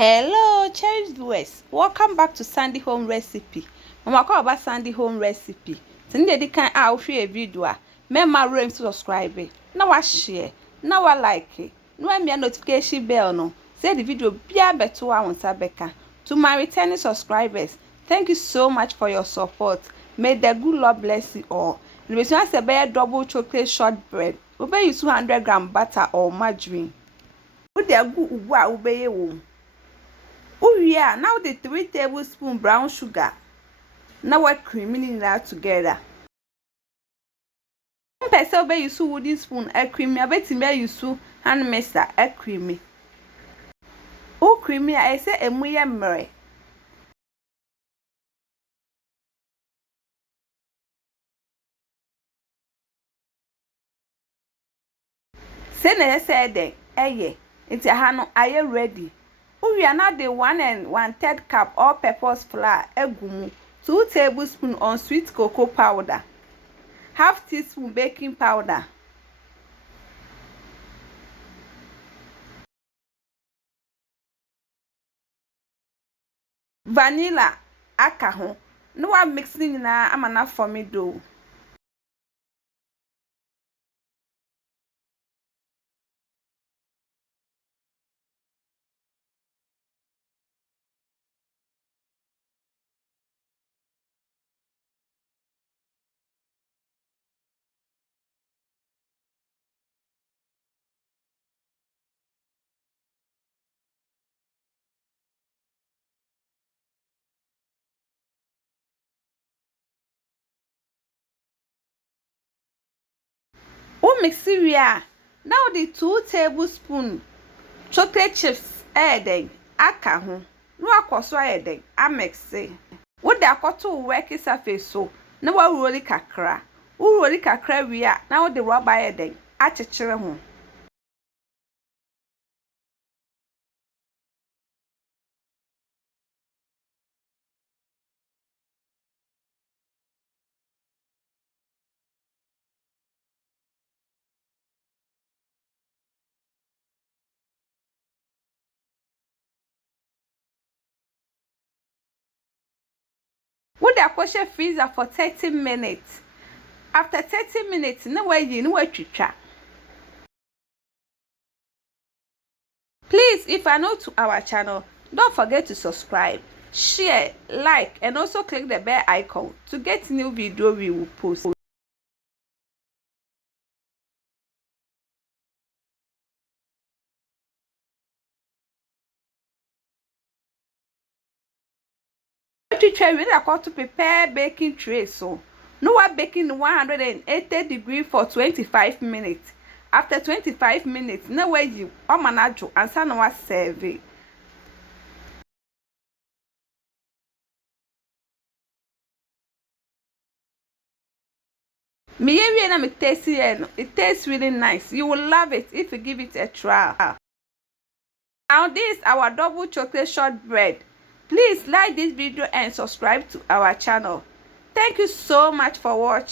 Hello, cherished viewers. Welcome back to Sandy Home Recipe. Mama call about Sandy Home Recipe. Today the kind I will share a video. Remember to subscribe. Now I share. Now I like it. Now me a notification bell no. Say the video be a better one Sabeka. To my returning subscribers, thank you so much for your support. May the good Lord bless you all. The reason I say double chocolate shortbread. We use 200-gram butter or margarine. We dey go ugwa ubeye wo. Uria, now the 3 tablespoons brown sugar. Now we're creaming that together. One person will use wooden spoon a creamy. I bet you use hand mixer a creamy. Oh, creamy, I say a muya mre. Send a said, it's a hand. Are you ready? We are now the 1 1/3 cup all-purpose flour, egumu, 2 tablespoons on sweet cocoa powder, half teaspoon baking powder, vanilla, akaho. No one mixing na amana for me do. O mixeria. Now the 2 tablespoons chocolate chips akaho. No akwaso ayeden amexe. Wo de akoto work surface so. Na wa roli kakra. Wo roli kakra wi a na wo de rubber ayeden achechire ho. Wo de akoshe freezer for 30 minutes. After 30 minutes, na wa yi na wa twitwa. Please, if you are new to our channel, don't forget to subscribe, share, like, and also click the bell icon to get new video we will post. We are to prepare baking tray so. No one baking 180 degrees for 25 minutes. After 25 minutes, no way you manage and sana was serve. It tastes really nice. You will love it if you give it a try. Now this is our double chocolate shortbread. Please like this video and subscribe to our channel. Thank you so much for watching.